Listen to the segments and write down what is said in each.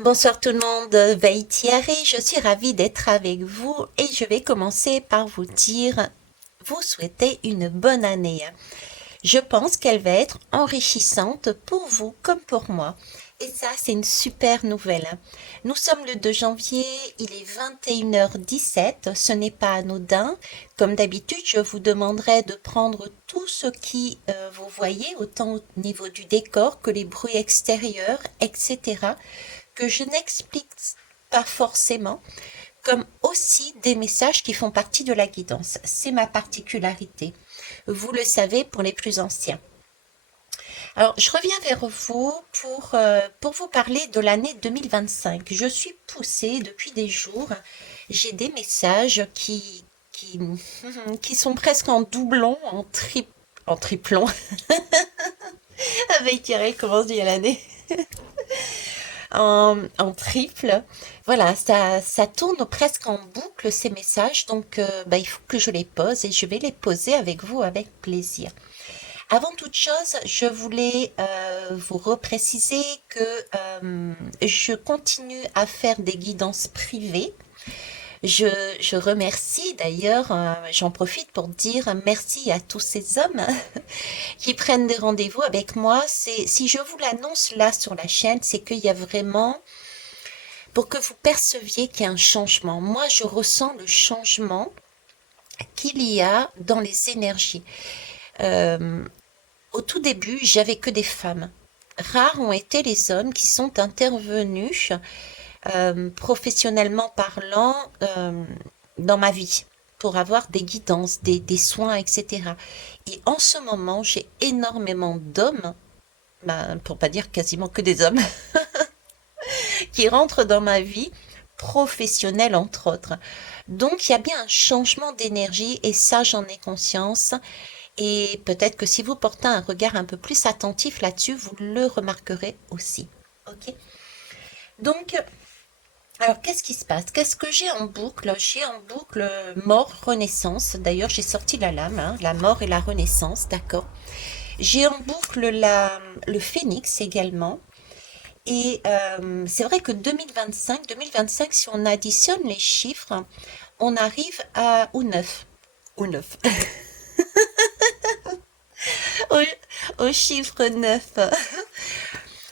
Bonsoir tout le monde, Veille Thierry, je suis ravie d'être avec vous et je vais commencer par vous dire, vous souhaiter une bonne année. Je pense qu'elle va être enrichissante pour vous comme pour moi. Et ça, c'est une super nouvelle. Nous sommes le 2 janvier, il est 21h17, ce n'est pas anodin. Comme d'habitude, je vous demanderai de prendre tout ce qui vous voyez, autant au niveau du décor que les bruits extérieurs, etc., que je n'explique pas forcément, comme aussi des messages qui font partie de la guidance. C'est ma particularité. Vous le savez pour les plus anciens. Alors, je reviens vers vous pour vous parler de l'année 2025. Je suis poussée depuis des jours. J'ai des messages qui sont presque en doublon, en triplon. Avec Thierry, comment je dis à l'année? En triple. Voilà, ça tourne presque en boucle ces messages, donc il faut que je les pose et je vais les poser avec vous avec plaisir. Avant toute chose, je voulais vous repréciser que je continue à faire des guidances privées. Je remercie d'ailleurs, j'en profite pour dire merci à tous ces hommes qui prennent des rendez-vous avec moi. Si je vous l'annonce là sur la chaîne, c'est qu'il y a vraiment pour que vous perceviez qu'il y a un changement. Moi, je ressens le changement qu'il y a dans les énergies. Euh, Au tout début, j'avais que des femmes. Rares ont été les hommes qui sont intervenus, professionnellement parlant, dans ma vie pour avoir des guidances, des soins, etc. Et en ce moment, j'ai énormément d'hommes, pour pas dire quasiment que des hommes, qui rentrent dans ma vie professionnelle entre autres. Donc il y a bien un changement d'énergie et ça j'en ai conscience et peut-être que si vous portez un regard un peu plus attentif là-dessus, vous le remarquerez aussi. Ok. Donc alors qu'est-ce qui se passe? Qu'est-ce que j'ai en boucle? J'ai en boucle mort, renaissance. D'ailleurs j'ai sorti la lame, hein, la mort et la renaissance, d'accord. J'ai en boucle le phénix également. Et c'est vrai que 2025, si on additionne les chiffres, on arrive au 9. Au 9. Au chiffre 9.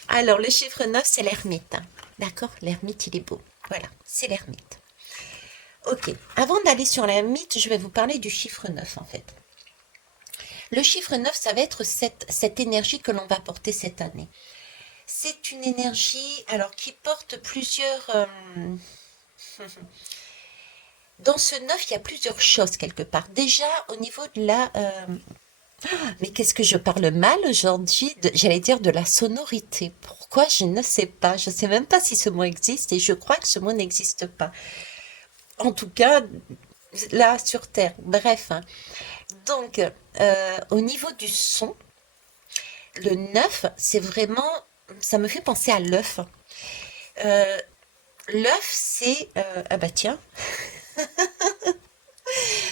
Alors, le chiffre 9, c'est l'ermite. D'accord? L'ermite, il est beau. Voilà, c'est l'ermite. Ok, avant d'aller sur l'ermite, je vais vous parler du chiffre 9 en fait. Le chiffre 9, ça va être cette énergie que l'on va porter cette année. C'est une énergie alors qui porte plusieurs dans ce 9, il y a plusieurs choses quelque part. Déjà, au niveau de la... mais qu'est-ce que je parle mal aujourd'hui? J'allais dire de la sonorité. Pourquoi? Je ne sais pas. Je ne sais même pas si ce mot existe et je crois que ce mot n'existe pas. En tout cas, là, sur Terre. Bref, hein. Donc, au niveau du son, le 9, c'est vraiment... Ça me fait penser à l'œuf. Euh, L'œuf, c'est... ah bah tiens,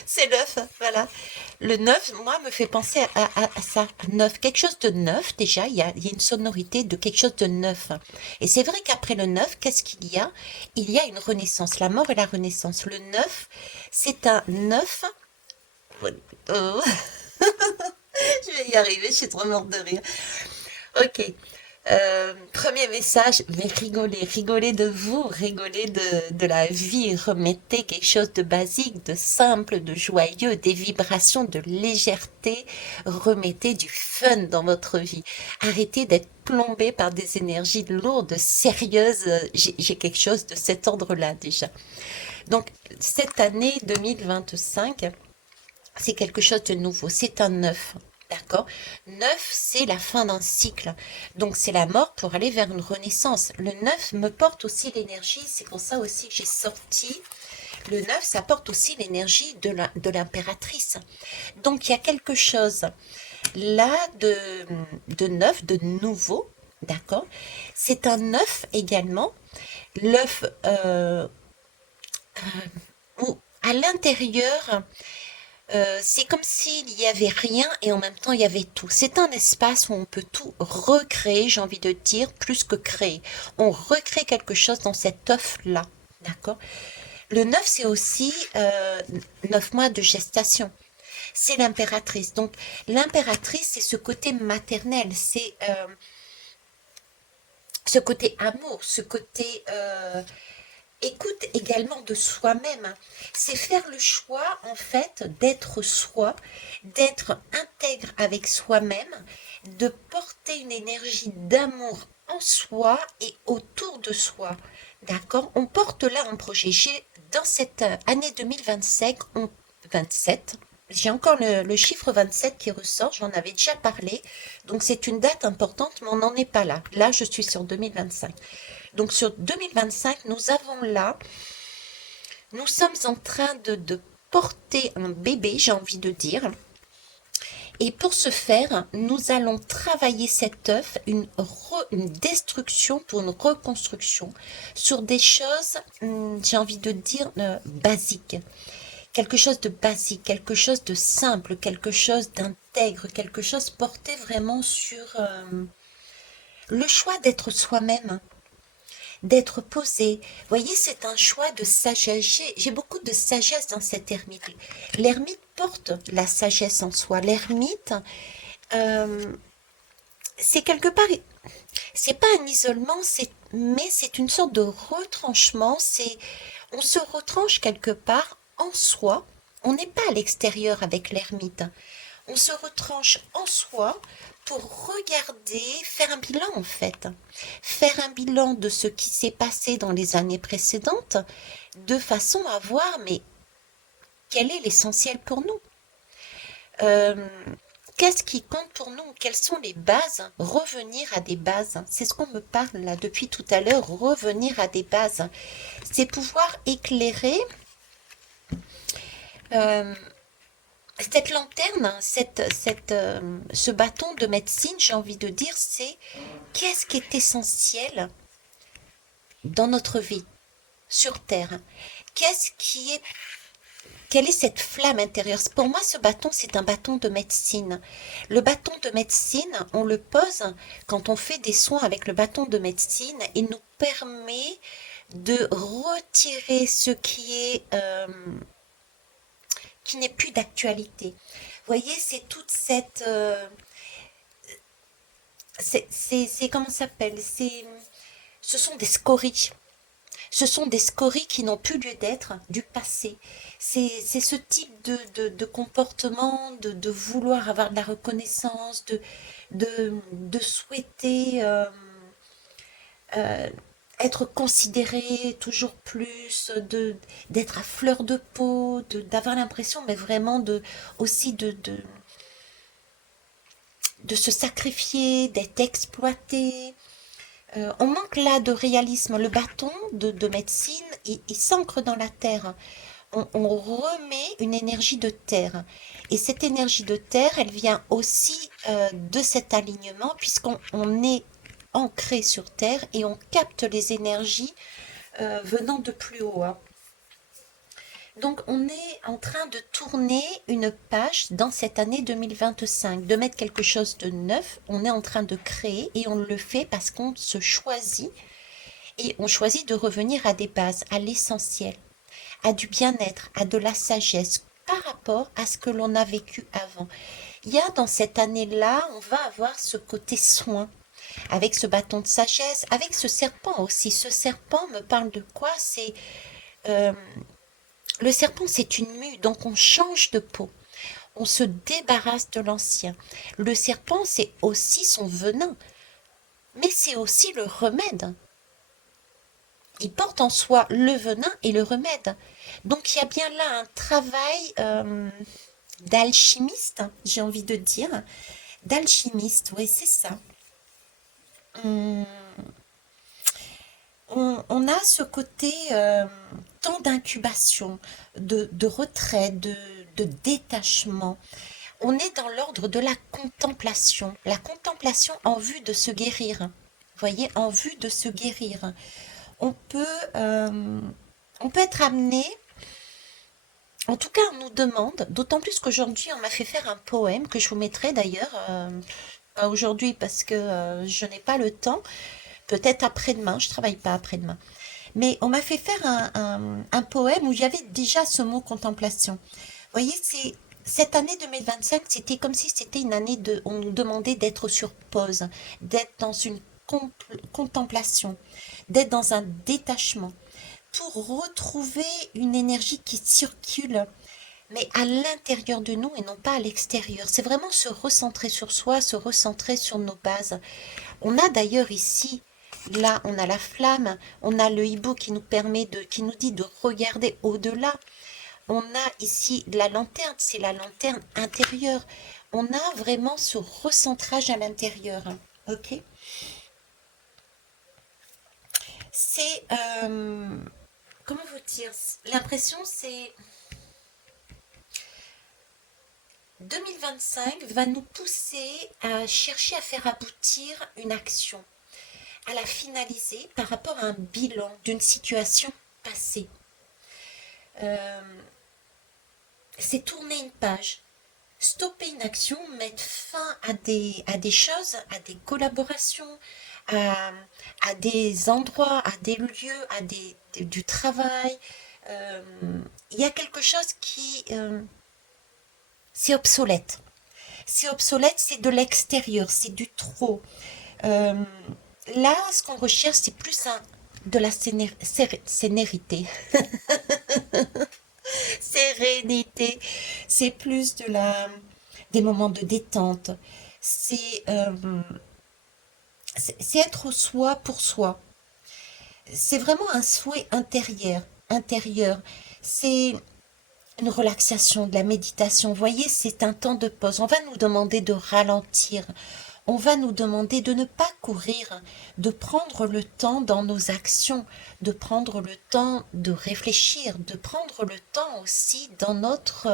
c'est l'œuf, voilà. Le neuf, moi, me fait penser à ça. Neuf, quelque chose de neuf, déjà, il y a une sonorité de quelque chose de neuf. Et c'est vrai qu'après le neuf, qu'est-ce qu'il y a? Il y a une renaissance, la mort et la renaissance. Le neuf, c'est un neuf. Oh, je vais y arriver, je suis trop morte de rire. Ok. Premier message, mais rigolez de vous, rigolez de la vie, remettez quelque chose de basique, de simple, de joyeux, des vibrations, de légèreté, remettez du fun dans votre vie. Arrêtez d'être plombé par des énergies lourdes, sérieuses. J'ai quelque chose de cet ordre-là déjà. Donc, cette année 2025, c'est quelque chose de nouveau, c'est un neuf. D'accord? Neuf, c'est la fin d'un cycle. Donc, c'est la mort pour aller vers une renaissance. Le neuf me porte aussi l'énergie. C'est pour ça aussi que j'ai sorti. Le neuf, ça porte aussi l'énergie de l'impératrice. Donc, il y a quelque chose là de neuf, de nouveau. D'accord? C'est un neuf également. L'œuf, où à l'intérieur, C'est comme s'il n'y avait rien et en même temps il y avait tout. C'est un espace où on peut tout recréer, j'ai envie de dire, plus que créer. On recrée quelque chose dans cet œuf-là. D'accord? Le 9, c'est aussi 9 mois de gestation. C'est l'impératrice. Donc, l'impératrice, c'est ce côté maternel, c'est ce côté amour, ce côté écoute également de soi-même. C'est faire le choix, en fait, d'être soi, d'être intègre avec soi-même, de porter une énergie d'amour en soi et autour de soi. D'accord? On porte là un projet. J'ai, dans cette année 2025, 27, j'ai encore le chiffre 27 qui ressort, j'en avais déjà parlé. Donc c'est une date importante, mais on n'en est pas là. Là, je suis sur 2025. Donc sur 2025, nous avons là, nous sommes en train de porter un bébé, j'ai envie de dire. Et pour ce faire, nous allons travailler cet œuf, une destruction pour une reconstruction sur des choses, j'ai envie de dire, basiques. Quelque chose de basique, quelque chose de simple, quelque chose d'intègre, quelque chose porté vraiment sur le choix d'être soi-même, d'être posé. Vous voyez, c'est un choix de sagesse. J'ai beaucoup de sagesse dans cette ermite. L'ermite porte la sagesse en soi. L'ermite, euh, c'est quelque part, c'est pas un isolement, mais c'est une sorte de retranchement. On se retranche quelque part en soi. On n'est pas à l'extérieur avec l'ermite. On se retranche en soi pour regarder, faire un bilan en fait. Faire un bilan de ce qui s'est passé dans les années précédentes, de façon à voir, mais quel est l'essentiel pour nous? Euh, Qu'est-ce qui compte pour nous? Quelles sont les bases? Revenir à des bases. C'est ce qu'on me parle là depuis tout à l'heure, revenir à des bases. C'est pouvoir éclairer euh, cette lanterne, ce bâton de médecine, j'ai envie de dire, c'est qu'est-ce qui est essentiel dans notre vie sur Terre? Qu'est-ce qui est, quelle est cette flamme intérieure? Pour moi, ce bâton, c'est un bâton de médecine. Le bâton de médecine, on le pose quand on fait des soins avec le bâton de médecine et nous permet de retirer ce qui n'est plus d'actualité. Vous voyez, c'est toute cette c'est comment ça s'appelle? Ce sont des scories. Ce sont des scories qui n'ont plus lieu d'être du passé. C'est ce type de comportement, de vouloir avoir de la reconnaissance, de souhaiter euh, être considéré toujours plus, d'être à fleur de peau, d'avoir l'impression, mais vraiment aussi de se sacrifier, d'être exploité. On manque là de réalisme. Le bâton de médecine, il s'ancre dans la terre. On remet une énergie de terre. Et cette énergie de terre, elle vient aussi de cet alignement, puisqu'on est ancré sur terre et on capte les énergies venant de plus haut, hein. Donc, on est en train de tourner une page dans cette année 2025, de mettre quelque chose de neuf. On est en train de créer et on le fait parce qu'on se choisit et on choisit de revenir à des bases, à l'essentiel, à du bien-être, à de la sagesse par rapport à ce que l'on a vécu avant. Il y a dans cette année-là, on va avoir ce côté soin avec ce bâton de sagesse, avec ce serpent aussi. Ce serpent me parle de quoi? C'est euh, le serpent, c'est une mue, donc on change de peau. On se débarrasse de l'ancien. Le serpent, c'est aussi son venin, mais c'est aussi le remède. Il porte en soi le venin et le remède. Donc il y a bien là un travail d'alchimiste, j'ai envie de dire. D'alchimiste, oui, c'est ça. On, on a ce côté temps d'incubation, de retrait, de détachement. On est dans l'ordre de la contemplation en vue de se guérir. Vous voyez, en vue de se guérir. On peut, euh, on peut être amené En tout cas, on nous demande, d'autant plus qu'aujourd'hui, on m'a fait faire un poème que je vous mettrai d'ailleurs, pas aujourd'hui parce que je n'ai pas le temps, peut-être après-demain, je travaille pas après-demain. Mais on m'a fait faire un poème où il y avait déjà ce mot contemplation. Vous voyez, cette année 2025, c'était comme si c'était une année on nous demandait d'être sur pause, d'être dans une contemplation, d'être dans un détachement, pour retrouver une énergie qui circule, mais à l'intérieur de nous et non pas à l'extérieur. C'est vraiment se recentrer sur soi, se recentrer sur nos bases. On a d'ailleurs ici, là, on a la flamme, on a le hibou qui nous permet qui nous dit de regarder au-delà. On a ici la lanterne, c'est la lanterne intérieure. On a vraiment ce recentrage à l'intérieur. Ok? C'est, comment vous dire? L'impression, c'est 2025 va nous pousser à chercher à faire aboutir une action, à la finaliser par rapport à un bilan d'une situation passée. Euh, c'est tourner une page, stopper une action, mettre fin à des choses, à des collaborations, à, à des endroits, à des lieux, du travail. Euh, Il y a quelque chose c'est obsolète. C'est obsolète, c'est de l'extérieur, c'est du trop. Euh, Là, ce qu'on recherche, c'est plus de la sénérité. Sérénité. C'est plus des moments de détente. C'est c'est être soi pour soi. C'est vraiment un souhait intérieur. C'est une relaxation, de la méditation. Vous voyez, c'est un temps de pause. On va nous demander de ralentir. On va nous demander de ne pas courir, de prendre le temps dans nos actions, de prendre le temps de réfléchir, de prendre le temps aussi dans notre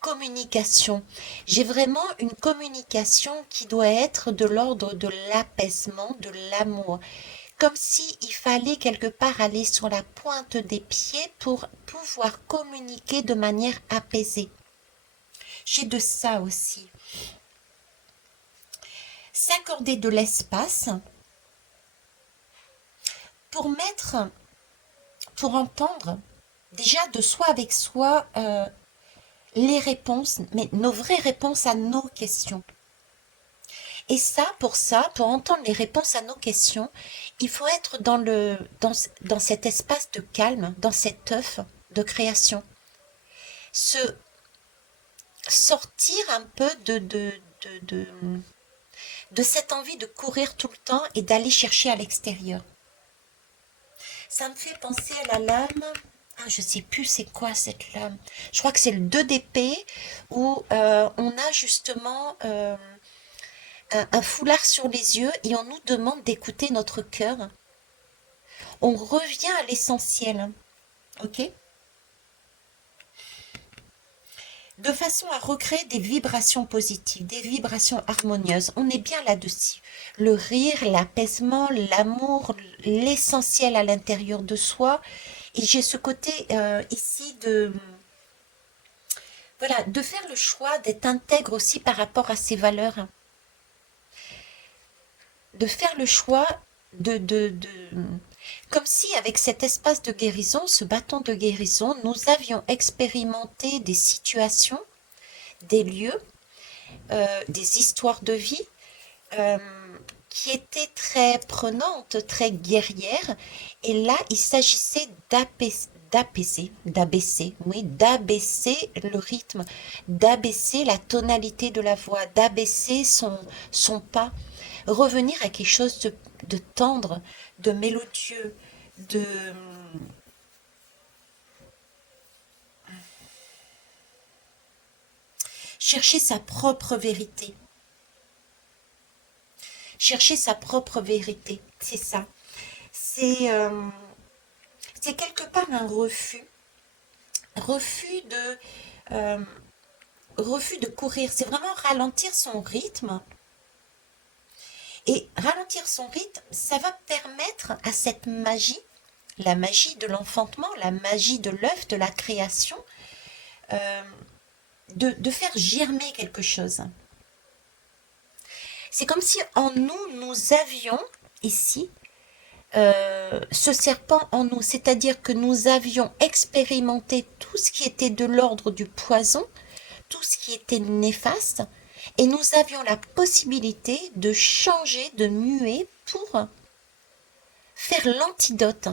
communication. J'ai vraiment une communication qui doit être de l'ordre de l'apaisement, de l'amour. Comme si il fallait quelque part aller sur la pointe des pieds pour pouvoir communiquer de manière apaisée. J'ai de ça aussi. S'accorder de l'espace pour pour entendre déjà de soi avec soi les réponses, mais nos vraies réponses à nos questions. Et pour entendre les réponses à nos questions, il faut être dans cet espace de calme, dans cet œuf de création. Se sortir un peu de cette envie de courir tout le temps et d'aller chercher à l'extérieur. Ça me fait penser à la lame. Ah, je sais plus c'est quoi cette lame. Je crois que c'est le 2 d'épée où on a justement un foulard sur les yeux et on nous demande d'écouter notre cœur. On revient à l'essentiel, ok? De façon à recréer des vibrations positives, des vibrations harmonieuses. On est bien là-dessus. Le rire, l'apaisement, l'amour, l'essentiel à l'intérieur de soi. Et j'ai ce côté ici voilà, de faire le choix d'être intègre aussi par rapport à ses valeurs. De faire le choix de comme si avec cet espace de guérison, ce bâton de guérison, nous avions expérimenté des situations, des lieux, des histoires de vie euh, qui étaient très prenantes, très guerrières. Et là, il s'agissait d'abaisser, oui, d'abaisser le rythme, d'abaisser la tonalité de la voix, d'abaisser son pas, revenir à quelque chose de tendre, de mélodieux, de chercher sa propre vérité. Chercher sa propre vérité, c'est ça. C'est c'est quelque part un refus de, euh, refus de courir. C'est vraiment ralentir son rythme Et ralentir son rythme, ça va permettre à cette magie, la magie de l'enfantement, la magie de l'œuf, de la création, euh, de faire germer quelque chose. C'est comme si en nous, nous avions ici ce serpent en nous, c'est-à-dire que nous avions expérimenté tout ce qui était de l'ordre du poison, tout ce qui était néfaste, et nous avions la possibilité de changer, de muer pour faire l'antidote.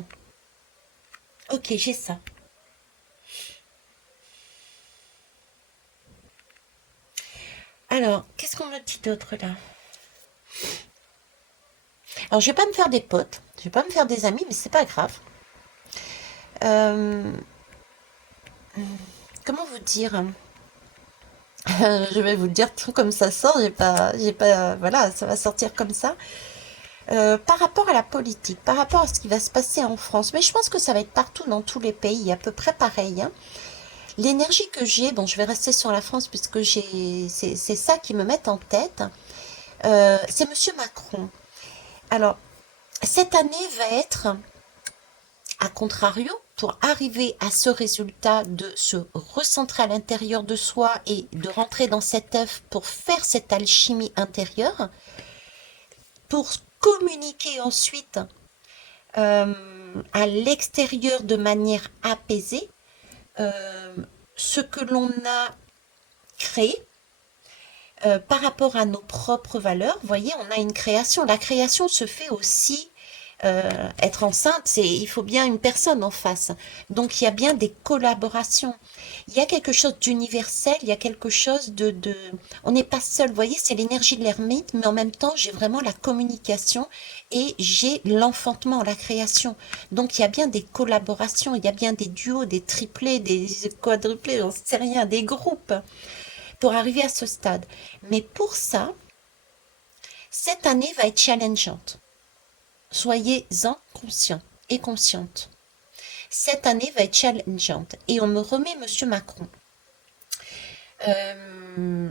Ok, j'ai ça. Alors, qu'est-ce qu'on me dit d'autre là? Alors, je vais pas me faire des potes, je vais pas me faire des amis, mais c'est pas grave. Euh, comment vous dire? Je vais vous dire tout comme ça sort, voilà, ça va sortir comme ça. Par rapport à la politique, par rapport à ce qui va se passer en France, mais je pense que ça va être partout dans tous les pays, à peu près pareil, hein. L'énergie que j'ai, bon, je vais rester sur la France puisque c'est ça qui me met en tête, c'est Monsieur Macron. Alors, cette année va être, à contrario, pour arriver à ce résultat de se recentrer à l'intérieur de soi et de rentrer dans cet œuf pour faire cette alchimie intérieure, pour communiquer ensuite à l'extérieur de manière apaisée ce que l'on a créé par rapport à nos propres valeurs. Vous voyez, on a une création. La création se fait aussi. Être enceinte, il faut bien une personne en face. Donc il y a bien des collaborations. Il y a quelque chose d'universel, il y a quelque chose on n'est pas seul. Vous voyez, c'est l'énergie de l'ermite, mais en même temps, j'ai vraiment la communication et j'ai l'enfantement, la création. Donc il y a bien des collaborations, il y a bien des duos, des triplés, des quadruplés, on ne sait rien, des groupes pour arriver à ce stade. Mais pour ça, cette année va être challengeante. Soyez-en conscients et conscientes. Cette année va être challengeante et on me remet Monsieur Macron. Euh,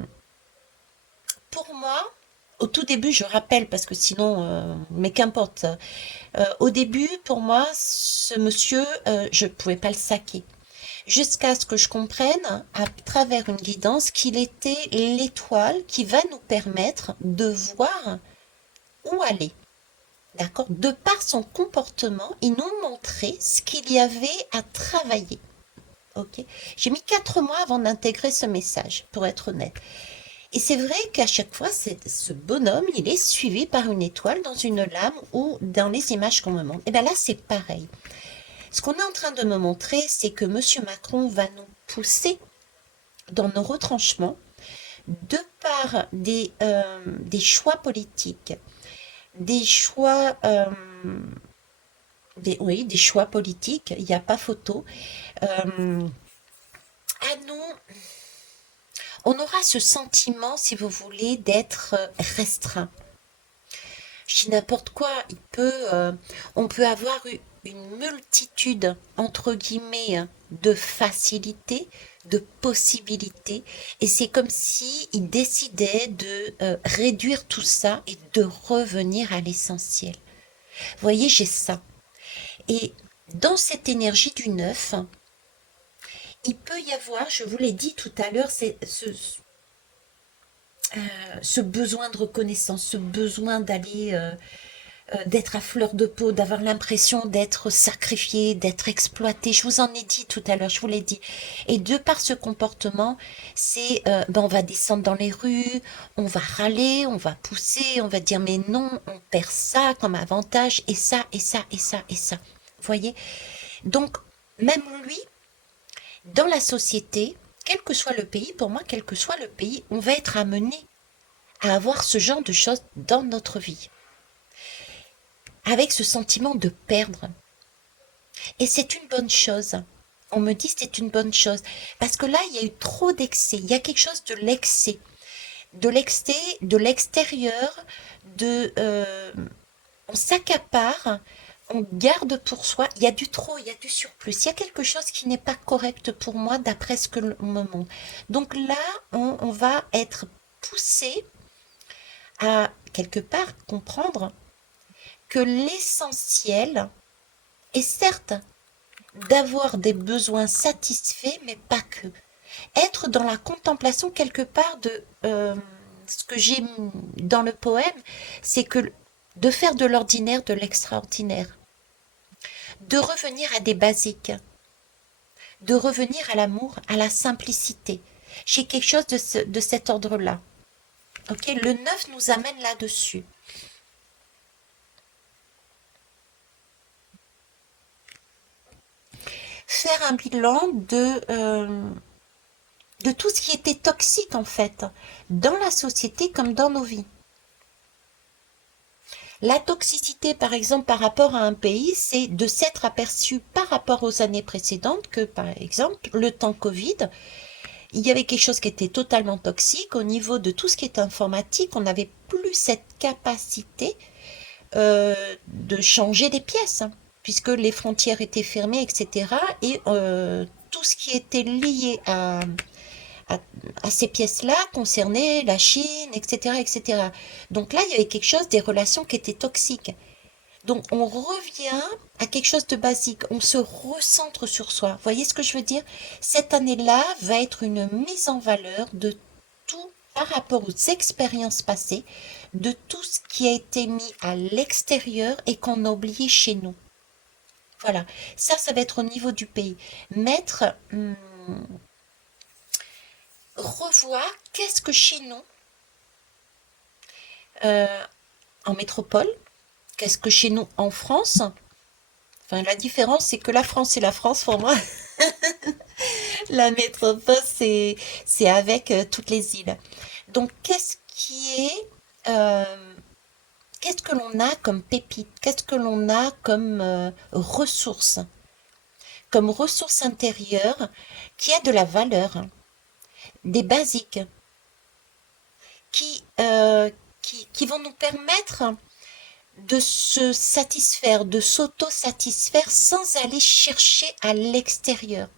pour moi, au tout début, je rappelle parce que sinon, mais qu'importe. Au début, pour moi, ce monsieur, je ne pouvais pas le saquer. Jusqu'à ce que je comprenne, à travers une guidance, qu'il était l'étoile qui va nous permettre de voir où aller. D'accord? De par son comportement, il nous montrait ce qu'il y avait à travailler. Ok? J'ai mis 4 mois avant d'intégrer ce message, pour être honnête. Et c'est vrai qu'à chaque fois, ce bonhomme, il est suivi par une étoile dans une lame ou dans les images qu'on me montre. Et bien là, c'est pareil. Ce qu'on est en train de me montrer, c'est que Monsieur Macron va nous pousser dans nos retranchements de par des choix politiques, des choix oui, des choix politiques, il n'y a pas photo. À nous, on aura ce sentiment, si vous voulez, d'être restreint. Je dis n'importe quoi, on peut avoir une multitude, entre guillemets, de facilités, de possibilités, et c'est comme si il décidait de réduire tout ça et de revenir à l'essentiel. Vous voyez, j'ai ça. Et dans cette énergie du neuf, il peut y avoir, je vous l'ai dit tout à l'heure, c'est ce besoin de reconnaissance, ce besoin d'aller, d'être à fleur de peau, d'avoir l'impression d'être sacrifié, d'être exploité. Je vous en ai dit tout à l'heure, je vous l'ai dit. Et de par ce comportement, c'est, on va descendre dans les rues, on va râler, on va pousser, on va dire mais non, on perd ça comme avantage, et ça, et ça, et ça, et ça. Vous voyez? Donc, même lui, dans la société, quel que soit le pays, pour moi, quel que soit le pays, on va être amené à avoir ce genre de choses dans notre vie, avec ce sentiment de perdre. Et c'est une bonne chose. On me dit c'est une bonne chose. Parce que là, il y a eu trop d'excès. Il y a quelque chose de l'excès. De l'excès, de l'extérieur, on s'accapare, on garde pour soi. Il y a du trop, il y a du surplus. Il y a quelque chose qui n'est pas correct pour moi d'après ce que l'on me montre. Donc là, on va être poussé à quelque part comprendre que l'essentiel est certes d'avoir des besoins satisfaits, mais pas que. Être dans la contemplation quelque part de ce que j'ai dans le poème, c'est que de faire de l'ordinaire de l'extraordinaire, de revenir à des basiques, de revenir à l'amour, à la simplicité. J'ai quelque chose de cet ordre-là. Ok, le 9 nous amène là-dessus. Faire un bilan de tout ce qui était toxique en fait, dans la société comme dans nos vies. La toxicité, par exemple, par rapport à un pays, c'est de s'être aperçu par rapport aux années précédentes que, par exemple, le temps Covid, il y avait quelque chose qui était totalement toxique au niveau de tout ce qui est informatique. On n'avait plus cette capacité de changer des pièces, hein, puisque les frontières étaient fermées, etc. Et tout ce qui était lié à, à ces pièces-là concernaient la Chine, etc., etc. Donc là, il y avait quelque chose, des relations qui étaient toxiques. Donc on revient à quelque chose de basique, on se recentre sur soi. Vous voyez ce que je veux dire? Cette année-là va être une mise en valeur de tout par rapport aux expériences passées, de tout ce qui a été mis à l'extérieur et qu'on a oublié chez nous. Voilà, ça va être au niveau du pays. Mettre, revoir qu'est-ce que chez nous, euh, en métropole, qu'est-ce que chez nous en France. Enfin, la différence, c'est que la France, c'est la France pour moi. La métropole, c'est avec toutes les îles. Donc, euh, qu'est-ce que l'on a comme pépite? Qu'est-ce que l'on a comme ressources intérieures qui a de la valeur, des basiques, qui, euh, qui vont nous permettre de se satisfaire, de s'auto-satisfaire sans aller chercher à l'extérieur.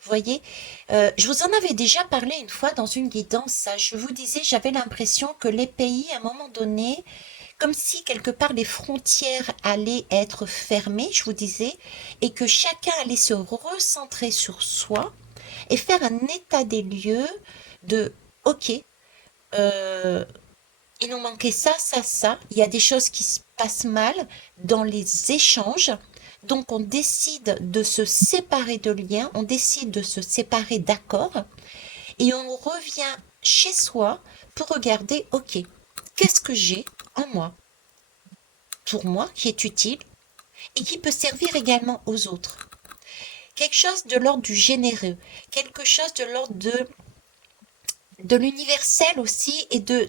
Vous voyez, je vous en avais déjà parlé une fois dans une guidance, ça. Je vous disais, j'avais l'impression que les pays, à un moment donné, comme si quelque part les frontières allaient être fermées, je vous disais, et que chacun allait se recentrer sur soi et faire un état des lieux de, ok, euh, il nous manquait ça, ça, ça. Il y a des choses qui se passent mal dans les échanges. Donc on décide de se séparer de liens, on décide de se séparer d'accords et on revient chez soi pour regarder, ok, qu'est-ce que j'ai en moi, pour moi, qui est utile et qui peut servir également aux autres. Quelque chose de l'ordre du généreux, quelque chose de l'ordre de l'universel aussi et de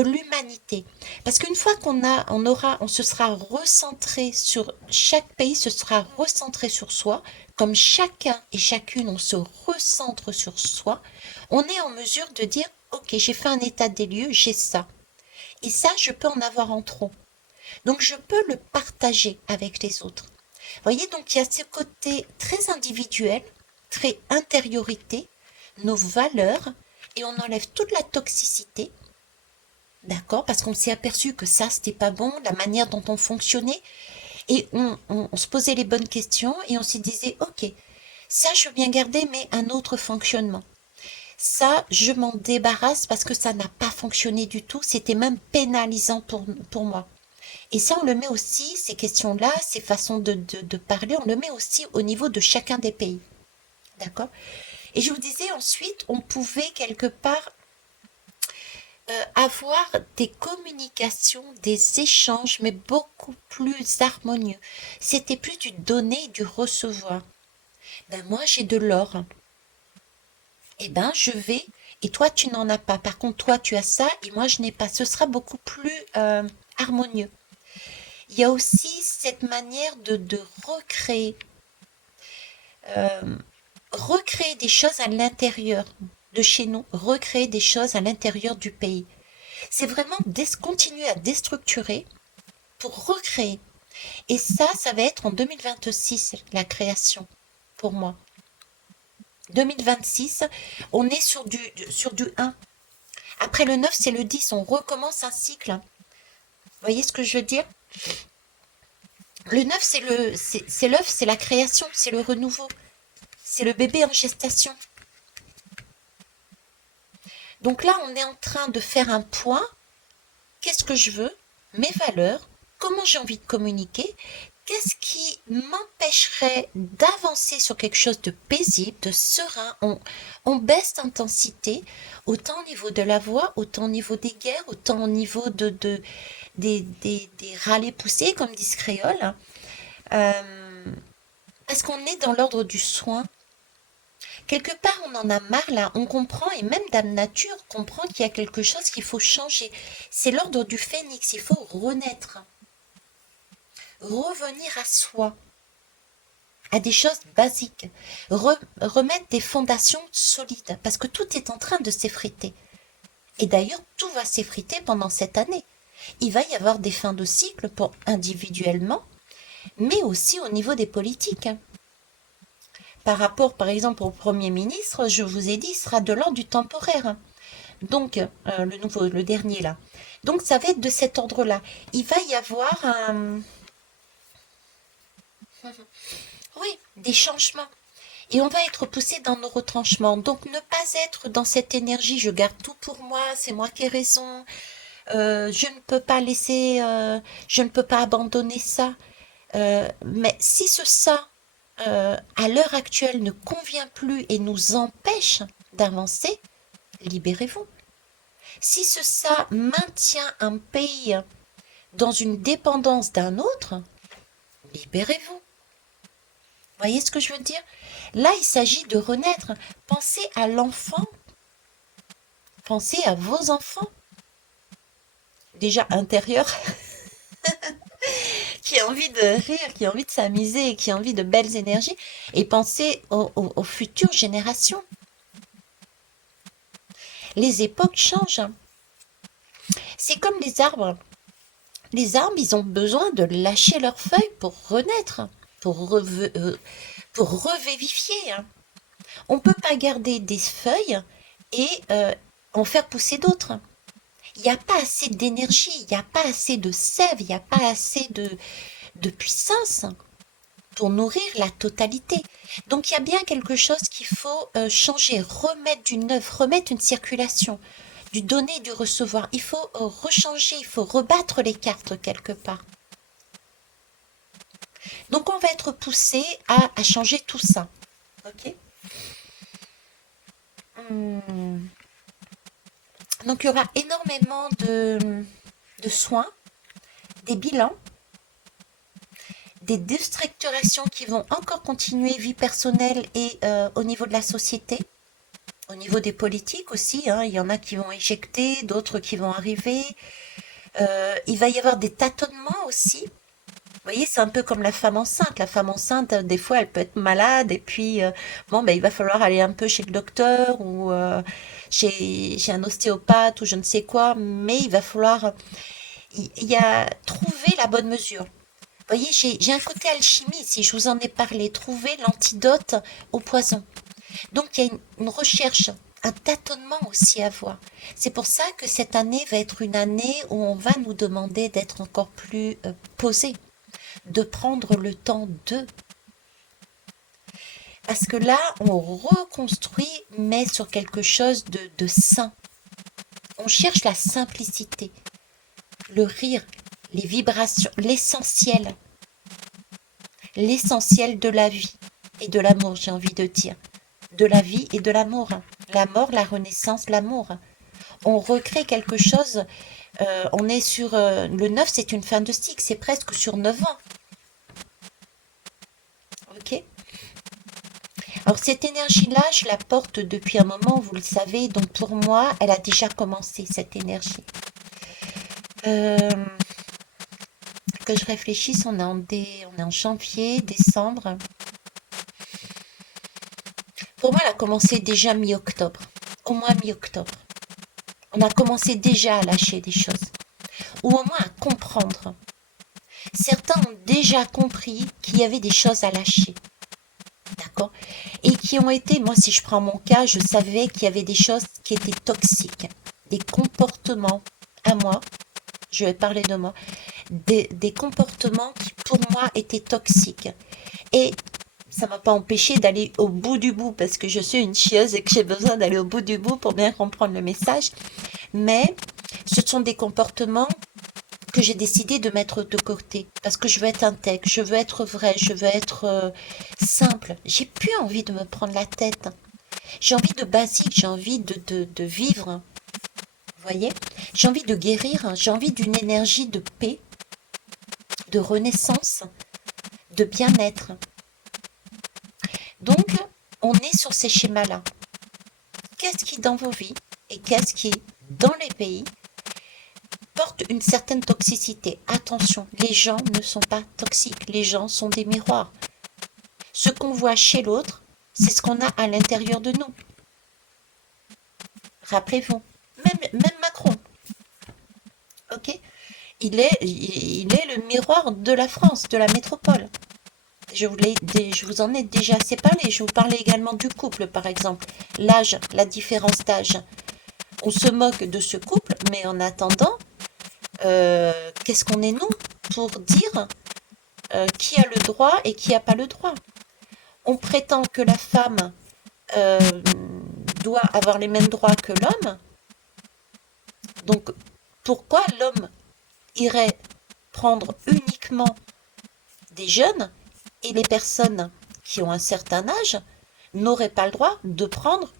l'humanité. Parce qu'une fois on se sera recentré sur chaque pays, se sera recentré sur soi, comme chacun et chacune, on se recentre sur soi, on est en mesure de dire, ok, j'ai fait un état des lieux, j'ai ça. Et ça, je peux en avoir en trop. Donc, je peux le partager avec les autres. Vous voyez, donc il y a ce côté très individuel, très intériorité, nos valeurs, et on enlève toute la toxicité, d'accord? Parce qu'on s'est aperçu que ça, c'était pas bon, la manière dont on fonctionnait, et on se posait les bonnes questions, et on se disait, ok, ça, je veux bien garder, mais un autre fonctionnement. Ça, je m'en débarrasse parce que ça n'a pas fonctionné du tout, c'était même pénalisant pour moi. Et ça, on le met aussi, ces questions-là, ces façons de parler, on le met aussi au niveau de chacun des pays. D'accord? Et je vous disais ensuite, on pouvait quelque part avoir des communications, des échanges, mais beaucoup plus harmonieux. C'était plus du donner et du recevoir. Ben moi, j'ai de l'or. Eh ben, je vais, et toi, tu n'en as pas. Par contre, toi, tu as ça, et moi, je n'ai pas. Ce sera beaucoup plus harmonieux. Il y a aussi cette manière de recréer, euh, recréer des choses à l'intérieur de chez nous, recréer des choses à l'intérieur du pays. C'est vraiment continuer à déstructurer pour recréer. Et ça va être en 2026, la création, pour moi. 2026, on est sur du 1. Après le 9, c'est le 10. On recommence un cycle. Vous voyez ce que je veux dire? Le 9, c'est l'œuf, c'est la création, c'est le renouveau. C'est le bébé en gestation. Donc là, on est en train de faire un point. Qu'est-ce que je veux? Mes valeurs? Comment j'ai envie de communiquer? Qu'est-ce qui m'empêcherait d'avancer sur quelque chose de paisible, de serein? On baisse d'intensité, autant au niveau de la voix, autant au niveau des guerres, autant au niveau des râlés poussés, comme disent créoles. Parce qu'on est dans l'ordre du soin. Quelque part, on en a marre là, on comprend, et même Dame Nature comprend qu'il y a quelque chose qu'il faut changer. C'est l'ordre du phénix, il faut renaître, revenir à soi, à des choses basiques, remettre des fondations solides, parce que tout est en train de s'effriter. Et d'ailleurs, tout va s'effriter pendant cette année. Il va y avoir des fins de cycle pour individuellement, mais aussi au niveau des politiques. Par rapport, par exemple, au Premier ministre, je vous ai dit, il sera de l'ordre du temporaire. Donc, le dernier là. Donc, ça va être de cet ordre-là. Il va y avoir oui, des changements. Et on va être poussé dans nos retranchements. Donc, ne pas être dans cette énergie, je garde tout pour moi, c'est moi qui ai raison, je ne peux pas laisser, je ne peux pas abandonner ça. Mais si ça, à l'heure actuelle, ne convient plus et nous empêche d'avancer, libérez-vous. Si ça maintient un pays dans une dépendance d'un autre, libérez-vous. Voyez ce que je veux dire? Là, il s'agit de renaître. Pensez à l'enfant. Pensez à vos enfants. Déjà intérieurs, qui a envie de rire, qui a envie de s'amuser, qui a envie de belles énergies. Et pensez aux futures générations. Les époques changent. C'est comme les arbres. Les arbres, ils ont besoin de lâcher leurs feuilles pour renaître, pour revivifier. On ne peut pas garder des feuilles et en faire pousser d'autres. Il n'y a pas assez d'énergie, il n'y a pas assez de sève, il n'y a pas assez de puissance pour nourrir la totalité. Donc il y a bien quelque chose qu'il faut changer, remettre du neuf, remettre une circulation, du donner et du recevoir. Il faut rechanger, il faut rebattre les cartes quelque part. Donc on va être poussé à changer tout ça. Ok. Donc il y aura énormément de soins, des bilans, des déstructurations qui vont encore continuer, vie personnelle et au niveau de la société, au niveau des politiques aussi. Il y en a qui vont éjecter, d'autres qui vont arriver. Il va y avoir des tâtonnements aussi. Vous voyez, c'est un peu comme la femme enceinte. La femme enceinte, des fois, elle peut être malade et puis, il va falloir aller un peu chez le docteur ou chez un ostéopathe ou je ne sais quoi, mais il va falloir trouver la bonne mesure. Vous voyez, j'ai un côté alchimie, si je vous en ai parlé, trouver l'antidote au poison. Donc, il y a une recherche, un tâtonnement aussi à voir. C'est pour ça que cette année va être une année où on va nous demander d'être encore plus posé, de prendre le temps de. Parce que là, on reconstruit, mais sur quelque chose de sain. On cherche la simplicité, le rire, les vibrations, l'essentiel de la vie et de l'amour, j'ai envie de dire. De la vie et de l'amour. La mort, la renaissance, l'amour. On recrée quelque chose. On est sur le 9, c'est une fin de cycle, c'est presque sur 9 ans. Ok. Alors cette énergie-là, je la porte depuis un moment, vous le savez, donc pour moi, elle a déjà commencé, cette énergie. Que je réfléchisse, on est en janvier, décembre. Pour moi, elle a commencé déjà mi-octobre, au moins mi-octobre. On a commencé déjà à lâcher des choses, ou au moins à comprendre. Certains ont déjà compris qu'il y avait des choses à lâcher. D'accord? Et qui ont été, moi si je prends mon cas, je savais qu'il y avait des choses qui étaient toxiques. des comportements à moi, je vais parler de moi, des comportements qui pour moi étaient toxiques. Et ça m'a pas empêché d'aller au bout du bout parce que je suis une chieuse et que j'ai besoin d'aller au bout du bout pour bien comprendre le message. Mais ce sont des comportements que j'ai décidé de mettre de côté parce que je veux être intègre, je veux être vrai, je veux être simple. J'ai plus envie de me prendre la tête. J'ai envie de basique, j'ai envie de vivre. Vous voyez? J'ai envie de guérir, j'ai envie d'une énergie de paix, de renaissance, de bien-être. Donc, on est sur ces schémas-là. Qu'est-ce qui, dans vos vies, et qu'est-ce qui, dans les pays, porte une certaine toxicité? Attention, les gens ne sont pas toxiques, les gens sont des miroirs. Ce qu'on voit chez l'autre, c'est ce qu'on a à l'intérieur de nous. Rappelez-vous, même Macron, ok? Il est le miroir de la France, de la métropole. Je vous en ai déjà assez parlé. Je vous parlais également du couple, par exemple. L'âge, la différence d'âge. On se moque de ce couple, mais en attendant, qu'est-ce qu'on est nous pour dire qui a le droit et qui n'a pas le droit? On prétend que la femme euh, doit avoir les mêmes droits que l'homme. Donc, pourquoi l'homme irait prendre uniquement des jeunes et les personnes qui ont un certain âge n'auraient pas le droit de prendre,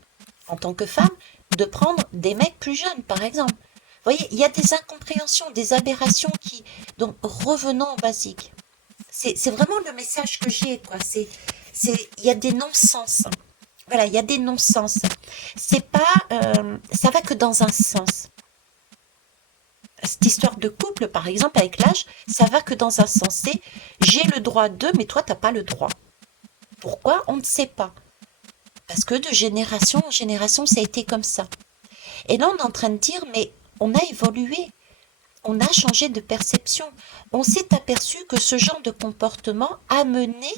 en tant que femme, de prendre des mecs plus jeunes, par exemple. Vous voyez, il y a des incompréhensions, des aberrations qui... Donc, revenons au basique. C'est vraiment le message que j'ai, quoi. Il y a des non-sens. Voilà, il y a des non-sens. C'est pas... ça va que dans un sens. Cette histoire de couple, par exemple, avec l'âge, ça va que dans un sens. C'est j'ai le droit de, mais toi, t'as pas le droit. Pourquoi? On ne sait pas. Parce que de génération en génération, ça a été comme ça. Et là, on est en train de dire, mais on a évolué. On a changé de perception. On s'est aperçu que ce genre de comportement a mené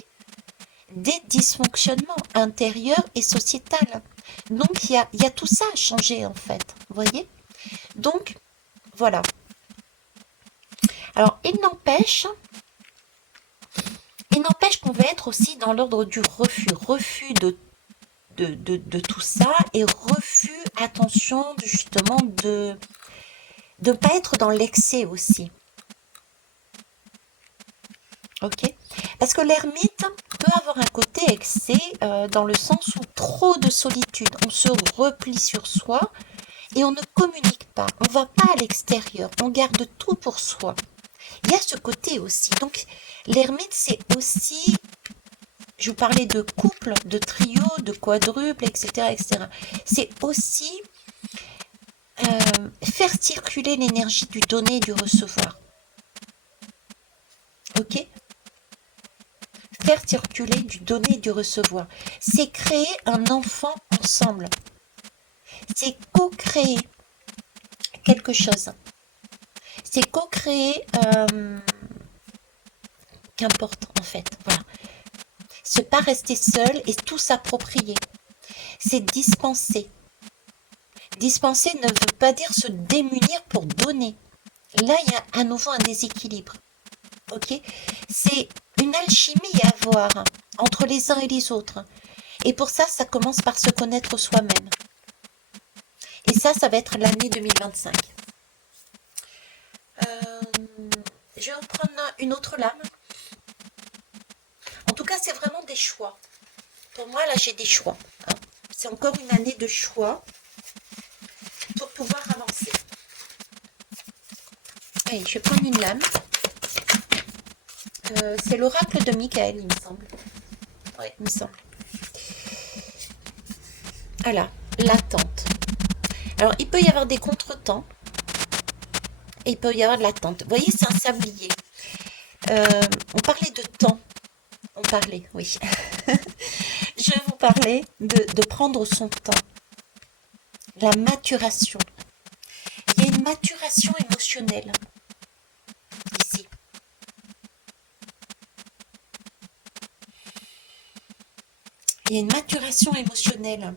des dysfonctionnements intérieurs et sociétals. Donc, il y a tout ça à changer, en fait. Vous voyez? Donc, voilà. Alors, il n'empêche qu'on va être aussi dans l'ordre du refus. Refus de tout ça et refus, attention, justement, de ne pas être dans l'excès aussi. Ok? Parce que l'ermite peut avoir un côté excès dans le sens où trop de solitude, on se replie sur soi et on ne communique pas, on ne va pas à l'extérieur, on garde tout pour soi. Il y a ce côté aussi. Donc l'ermite, c'est aussi, je vous parlais de couple, de trio, de quadruple, etc. etc. C'est aussi faire circuler l'énergie du donner et du recevoir. Ok? Faire circuler du donner et du recevoir. C'est créer un enfant ensemble. C'est co-créer quelque chose. C'est co-créer, qu'importe en fait. Voilà. Se pas rester seul et tout s'approprier. C'est dispenser. Dispenser ne veut pas dire se démunir pour donner. Là, il y a à nouveau un déséquilibre. Ok? C'est une alchimie à avoir entre les uns et les autres. Et pour ça, ça commence par se connaître soi-même. Et ça va être l'année 2025. Je vais reprendre une autre lame. En tout cas, c'est vraiment des choix. Pour moi, là, j'ai des choix. Hein. C'est encore une année de choix pour pouvoir avancer. Allez, je vais prendre une lame. C'est l'oracle de Michael, il me semble. Oui, il me semble. Voilà, l'attente. Alors, il peut y avoir des contretemps. Et il peut y avoir de l'attente. Vous voyez, c'est un sablier. On parlait de temps. On parlait, oui. Je vais vous parler de prendre son temps. La maturation. Il y a une maturation émotionnelle ici. Il y a une maturation émotionnelle.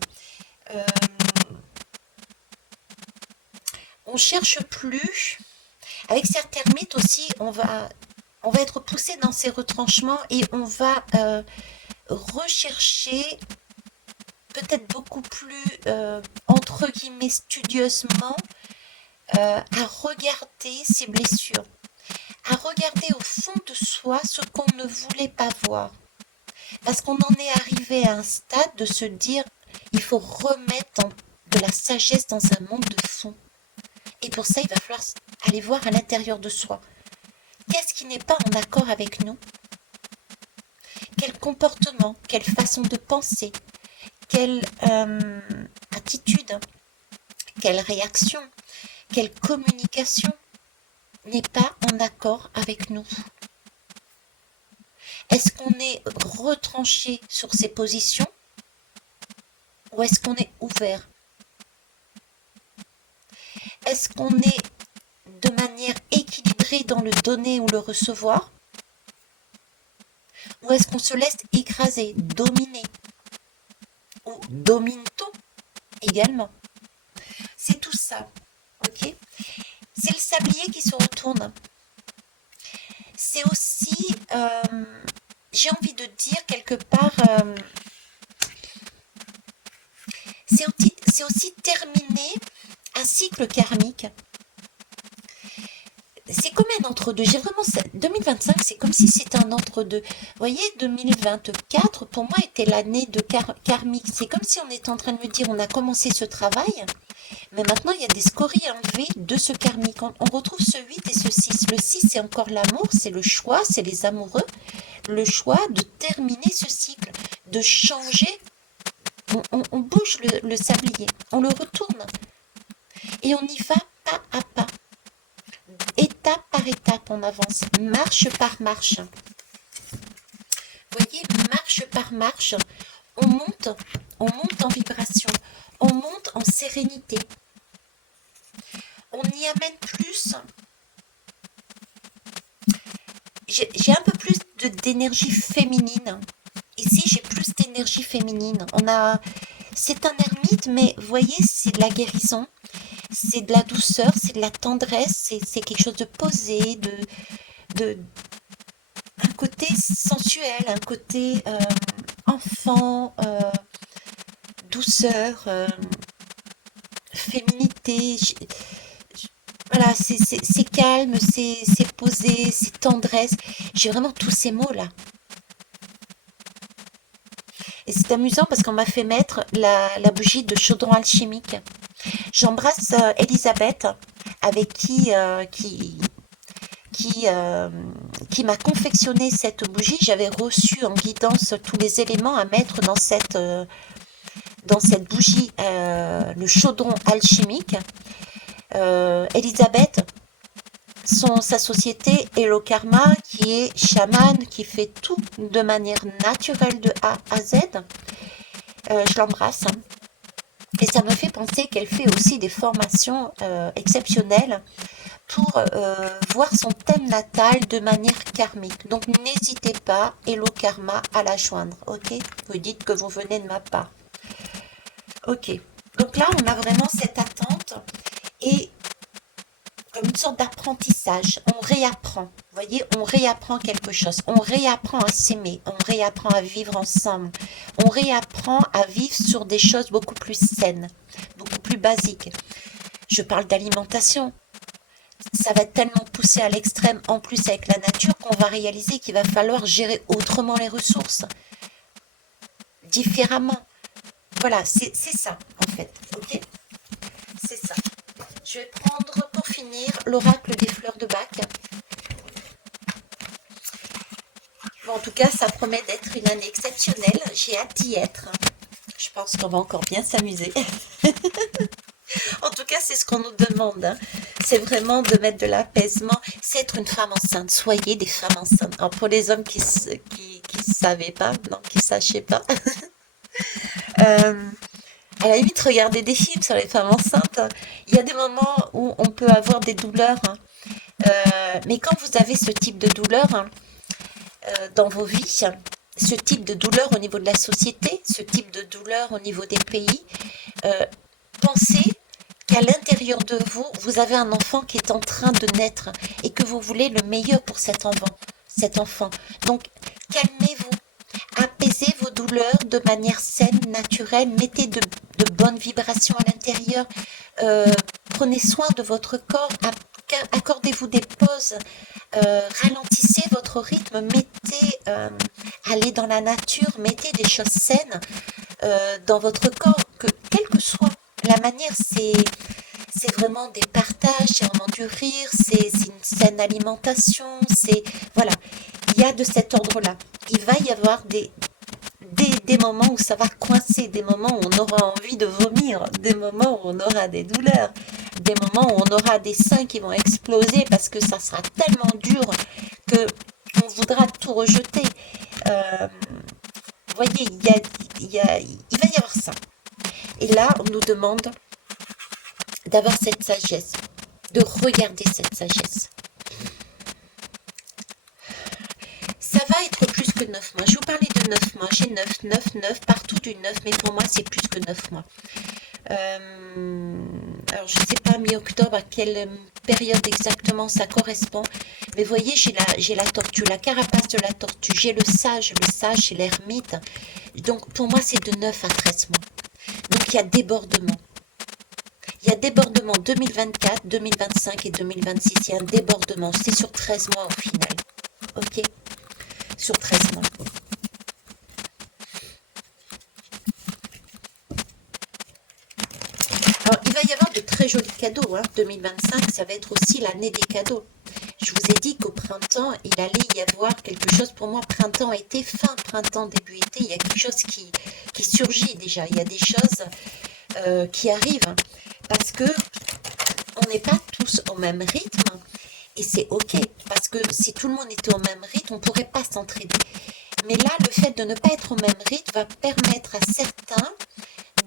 on cherche plus. Avec certains ermites aussi, on va être poussé dans ces retranchements et on va rechercher peut-être beaucoup plus, entre guillemets, studieusement, à regarder ses blessures, à regarder au fond de soi ce qu'on ne voulait pas voir. Parce qu'on en est arrivé à un stade de se dire, il faut remettre de la sagesse dans un monde de fond. Et pour ça, il va falloir aller voir à l'intérieur de soi. Qu'est-ce qui n'est pas en accord avec nous? Quel comportement, quelle façon de penser, quelle attitude, quelle réaction, quelle communication n'est pas en accord avec nous? Est-ce qu'on est retranché sur ses positions ou est-ce qu'on est ouvert? Est-ce qu'on est de manière équilibrée dans le donner ou le recevoir? Ou est-ce qu'on se laisse écraser, dominer? Ou domine-t-on également? C'est tout ça, ok? C'est le sablier qui se retourne. C'est aussi, j'ai envie de dire quelque part, c'est aussi terminer un cycle karmique. C'est comme un entre-deux. J'ai vraiment 2025, c'est comme si c'était un entre-deux. Vous voyez, 2024, pour moi, était l'année de karmique. C'est comme si on était en train de me dire, on a commencé ce travail, mais maintenant, il y a des scories à enlever de ce karmique. On retrouve ce 8 et ce 6. Le 6, c'est encore l'amour, c'est le choix, c'est les amoureux. Le choix de terminer ce cycle, de changer. On bouge le sablier, on le retourne. Et on y va pas à pas. Étape par étape, on avance, marche par marche. Vous voyez, marche par marche, on monte en vibration, on monte en sérénité. On y amène plus. J'ai un peu plus d'énergie féminine. Ici, j'ai plus d'énergie féminine. C'est un ermite, mais vous voyez, c'est de la guérison. C'est de la douceur, c'est de la tendresse, c'est quelque chose de posé, un côté sensuel, un côté enfant, douceur, féminité. Voilà, c'est calme, c'est posé, c'est tendresse. J'ai vraiment tous ces mots-là. Et c'est amusant parce qu'on m'a fait mettre la bougie de chaudron alchimique. J'embrasse Elisabeth, avec qui m'a confectionné cette bougie. J'avais reçu en guidance tous les éléments à mettre dans cette bougie, le chaudron alchimique. Elisabeth, sa société Hello Karma, qui est chamane, qui fait tout de manière naturelle de A à Z. Je l'embrasse. Et ça me fait penser qu'elle fait aussi des formations exceptionnelles pour voir son thème natal de manière karmique. Donc n'hésitez pas, Hello Karma, à la joindre, ok? Vous dites que vous venez de ma part. Ok, donc là on a vraiment cette attente et comme une sorte d'apprentissage, on réapprend. Vous voyez, on réapprend quelque chose, on réapprend à s'aimer, on réapprend à vivre ensemble, on réapprend à vivre sur des choses beaucoup plus saines, beaucoup plus basiques. Je parle d'alimentation. Ça va être tellement poussé à l'extrême, en plus avec la nature, qu'on va réaliser qu'il va falloir gérer autrement les ressources, différemment. Voilà, c'est ça, en fait, ok? C'est ça. Je vais prendre, pour finir, l'oracle des fleurs de Bach. Bon, en tout cas, ça promet d'être une année exceptionnelle. J'ai hâte d'y être. Je pense qu'on va encore bien s'amuser. En tout cas, c'est ce qu'on nous demande. Hein. C'est vraiment de mettre de l'apaisement. C'est être une femme enceinte. Soyez des femmes enceintes. Alors, pour les hommes qui savaient pas, non, qui sachaient pas. À la limite, regardez des films sur les femmes enceintes. Il y a des moments où on peut avoir des douleurs. Mais quand vous avez ce type de douleur dans vos vies, ce type de douleur au niveau de la société, ce type de douleur au niveau des pays, pensez qu'à l'intérieur de vous, vous avez un enfant qui est en train de naître et que vous voulez le meilleur pour cet enfant. Donc, calmez-vous, apaisez vos douleurs de manière saine, naturelle, mettez de bonnes vibrations à l'intérieur, euh, prenez soin de votre corps, accordez-vous des pauses, ralentissez votre rythme, allez dans la nature, mettez des choses saines dans votre corps, quelle que soit la manière, c'est vraiment des partages, c'est vraiment du rire, c'est une saine alimentation, voilà, il y a de cet ordre-là. Il va y avoir des moments où ça va coincer, des moments où on aura envie de vomir, des moments où on aura des douleurs, des moments où on aura des seins qui vont exploser parce que ça sera tellement dur que on voudra tout rejeter. Vous voyez, il va y avoir ça. Et là, on nous demande d'avoir cette sagesse, de regarder cette sagesse. Ça va être plus que 9 mois. Je vous parlais de 9 mois. J'ai 9, partout du 9, mais pour moi, c'est plus que 9 mois. Alors, je ne sais pas, mi-octobre, à quelle période exactement ça correspond. Mais vous voyez, j'ai la tortue, la carapace de la tortue. J'ai le sage, c'est l'ermite. Donc, pour moi, c'est de 9 à 13 mois. Donc, il y a débordement. Il y a débordement 2024, 2025 et 2026. Il y a un débordement. C'est sur 13 mois au final. Ok ? Sur 13 mois. Alors, il va y avoir de très jolis cadeaux. 2025, ça va être aussi l'année des cadeaux. Je vous ai dit qu'au printemps, il allait y avoir quelque chose. Pour moi, printemps, été, fin printemps, début été, il y a quelque chose qui surgit déjà. Il y a des choses qui arrivent. Parce que on n'est pas tous au même rythme. Et c'est ok. Parce que si tout le monde était au même rythme, on ne pourrait pas s'entraider. Mais là, le fait de ne pas être au même rythme va permettre à certains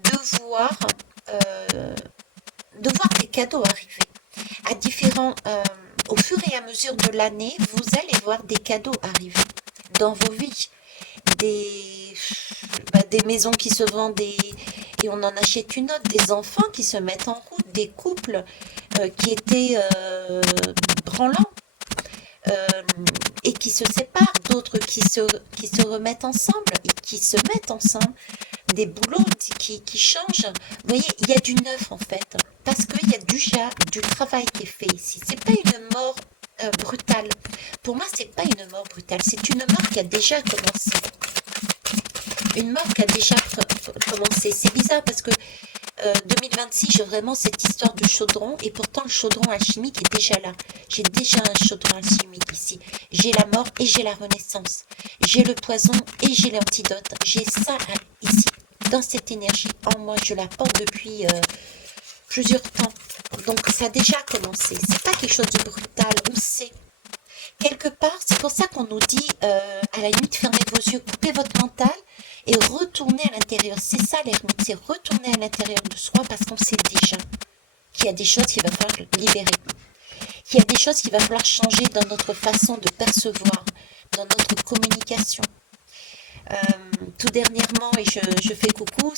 de voir des cadeaux arriver. Au fur et à mesure de l'année, vous allez voir des cadeaux arriver dans vos vies. Des maisons qui se vendent et on en achète une autre, des enfants qui se mettent en route, des couples qui étaient branlants et qui se séparent, d'autres qui se remettent ensemble et qui se mettent ensemble, des boulots qui changent. Vous voyez, il y a du neuf en fait, parce qu'il y a déjà du travail qui est fait ici. C'est pas une mort brutale. Pour moi, c'est pas une mort brutale, c'est une mort qui a déjà commencé. Une mort qui a déjà commencé. C'est bizarre parce que 2026, j'ai vraiment cette histoire de chaudron et pourtant le chaudron alchimique est déjà là. J'ai déjà un chaudron alchimique ici. J'ai la mort et j'ai la renaissance. J'ai le poison et j'ai l'antidote. J'ai ça ici, dans cette énergie en moi. Je la porte depuis plusieurs temps. Donc ça a déjà commencé. C'est pas quelque chose de brutal. On sait. Quelque part, c'est pour ça qu'on nous dit à la limite, fermez vos yeux, coupez votre mental et retournez à l'intérieur. C'est ça l'ermite, c'est retourner à l'intérieur de soi parce qu'on sait déjà qu'il y a des choses qu'il va falloir libérer. Qu'il y a des choses qu'il va falloir changer dans notre façon de percevoir, dans notre communication. Tout dernièrement, et je fais coucou,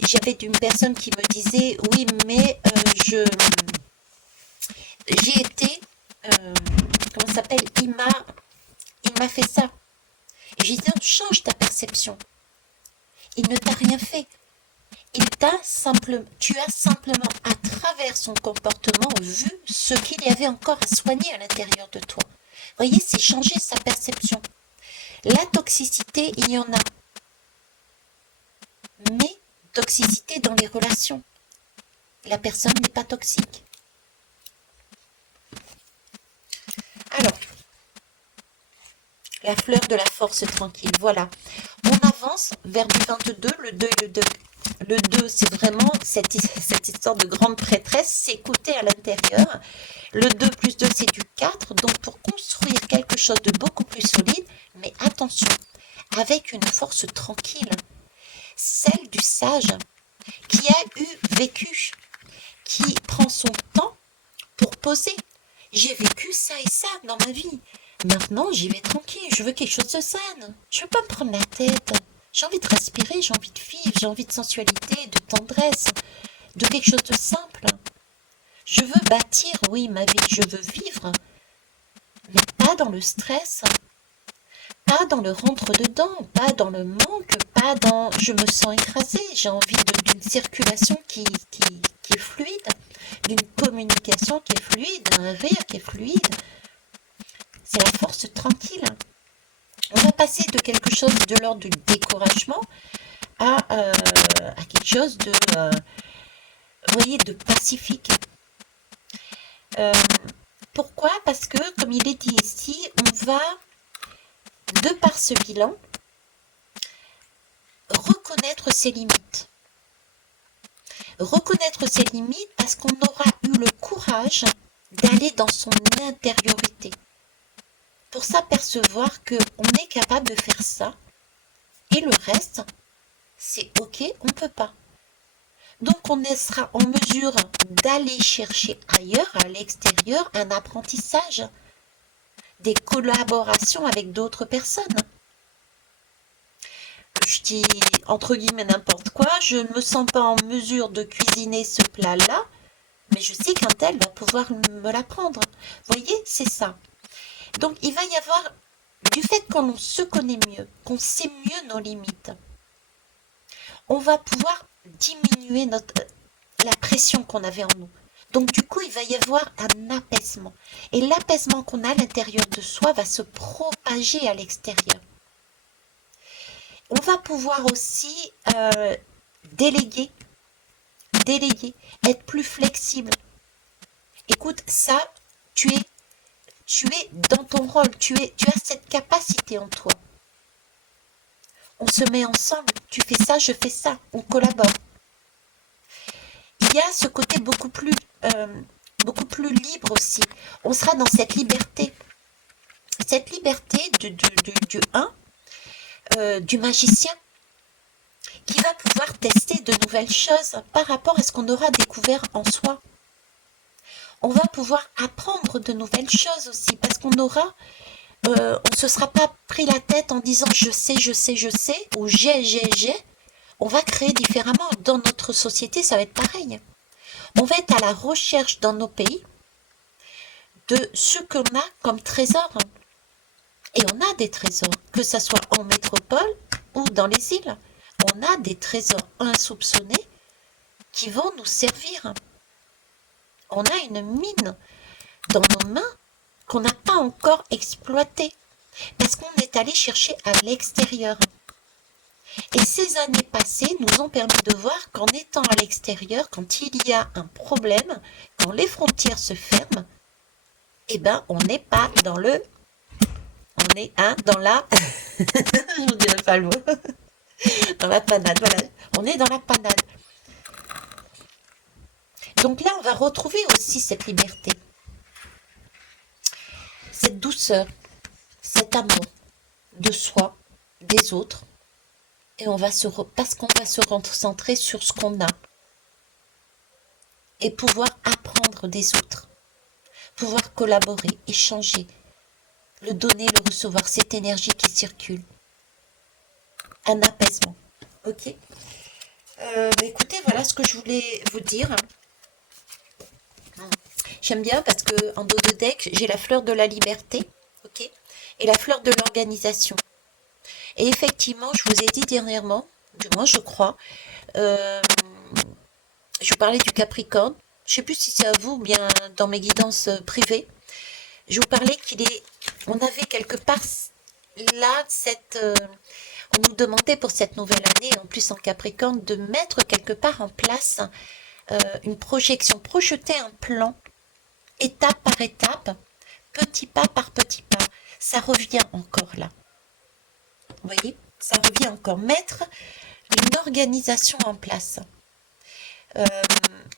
j'avais une personne qui me disait, oui, mais j'ai été, comment ça s'appelle, il m'a fait ça. Et j'ai dit, non, change ta perception. Il ne t'a rien fait. Tu as simplement, à travers son comportement, vu ce qu'il y avait encore à soigner à l'intérieur de toi. Vous voyez, c'est changer sa perception. La toxicité, il y en a. Mais toxicité dans les relations. La personne n'est pas toxique. Alors, la fleur de la force tranquille, voilà. On avance vers du 22, le 2 et le 2. Le 2, c'est vraiment cette histoire de grande prêtresse, c'est écouter à l'intérieur. Le 2 plus 2, c'est du 4. Donc, pour construire quelque chose de beaucoup plus solide, mais attention, avec une force tranquille, celle du sage qui a vécu, qui prend son temps pour poser. J'ai vécu ça et ça dans ma vie. Maintenant, j'y vais tranquille. Je veux quelque chose de sain. Je veux pas me prendre la tête. J'ai envie de respirer, j'ai envie de vivre, j'ai envie de sensualité, de tendresse. de quelque chose de simple. Je veux bâtir, oui, ma vie, je veux vivre, mais pas dans le stress, pas dans le rentre-dedans, pas dans le manque, pas dans je me sens écrasée, j'ai envie d'une circulation qui est fluide, d'une communication qui est fluide, d'un rire qui est fluide. C'est la force tranquille. On va passer de quelque chose de l'ordre du découragement à quelque chose de, vous voyez, de pacifique. Pourquoi? Parce que, comme il est dit ici, on va, de par ce bilan, reconnaître ses limites. Reconnaître ses limites parce qu'on aura eu le courage d'aller dans son intériorité. Pour s'apercevoir qu'on est capable de faire ça. Et le reste, c'est ok, on ne peut pas. Donc on sera en mesure d'aller chercher ailleurs, à l'extérieur, un apprentissage, des collaborations avec d'autres personnes. Je dis entre guillemets n'importe quoi, je ne me sens pas en mesure de cuisiner ce plat-là, mais je sais qu'un tel va pouvoir me l'apprendre. Vous voyez, c'est ça. Donc il va y avoir, du fait qu'on se connaît mieux, qu'on sait mieux nos limites, on va pouvoir diminuer la pression qu'on avait en nous. Donc du coup, il va y avoir un apaisement. Et l'apaisement qu'on a à l'intérieur de soi va se propager à l'extérieur. On va pouvoir aussi déléguer, être plus flexible. Écoute, ça, tu es dans ton rôle, tu as cette capacité en toi. On se met ensemble, tu fais ça, je fais ça, on collabore. Il y a ce côté beaucoup plus libre aussi. On sera dans cette liberté du 1, du magicien, qui va pouvoir tester de nouvelles choses par rapport à ce qu'on aura découvert en soi. On va pouvoir apprendre de nouvelles choses aussi, parce qu'on aura, on ne se sera pas pris la tête en disant je sais, ou j'ai. On va créer différemment. Dans notre société, ça va être pareil. On va être à la recherche dans nos pays de ce qu'on a comme trésor. Et on a des trésors, que ce soit en métropole ou dans les îles. On a des trésors insoupçonnés qui vont nous servir. On a une mine dans nos mains qu'on n'a pas encore exploitée parce qu'on est allé chercher à l'extérieur. Et ces années passées nous ont permis de voir qu'en étant à l'extérieur, quand il y a un problème, quand les frontières se ferment, eh ben on n'est pas dans le... On est dans la... Je ne dirais pas le mot. Dans la panade, voilà. On est dans la panade. Donc là, on va retrouver aussi cette liberté, cette douceur, cet amour de soi, des autres. Et on va parce qu'on va se concentrer sur ce qu'on a. Et pouvoir apprendre des autres. Pouvoir collaborer, échanger. Le donner, le recevoir, cette énergie qui circule. Un apaisement. Ok. Écoutez, voilà ce que je voulais vous dire. J'aime bien parce que en dos de deck, j'ai la fleur de la liberté. Ok. Et la fleur de l'organisation. Et effectivement, je vous ai dit dernièrement, du moins je crois, je parlais du Capricorne. Je ne sais plus si c'est à vous ou bien dans mes guidances privées. Je vous parlais on avait quelque part là on nous demandait pour cette nouvelle année, en plus en Capricorne, de mettre quelque part en place une projection, projeter un plan, étape par étape, petit pas par petit pas. Ça revient encore là. Vous voyez, ça revient encore. Mettre une organisation en place.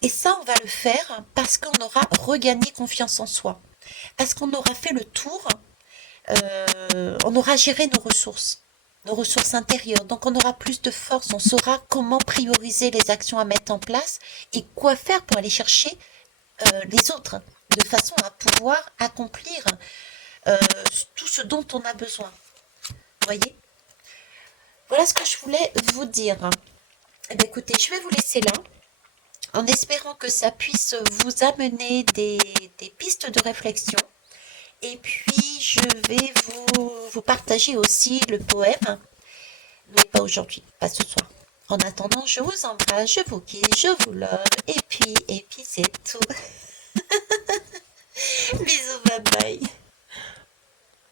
Et ça, on va le faire parce qu'on aura regagné confiance en soi. Parce qu'on aura fait le tour, on aura géré nos ressources intérieures. Donc, on aura plus de force. On saura comment prioriser les actions à mettre en place et quoi faire pour aller chercher les autres, de façon à pouvoir accomplir tout ce dont on a besoin. Vous voyez ? Voilà ce que je voulais vous dire. Eh bien, écoutez, je vais vous laisser là. en espérant que ça puisse vous amener des pistes de réflexion. Et puis, je vais vous partager aussi le poème, mais pas aujourd'hui, pas ce soir. En attendant, je vous embrasse, je vous kiffe, je vous love, et puis c'est tout. Bisous, bye bye.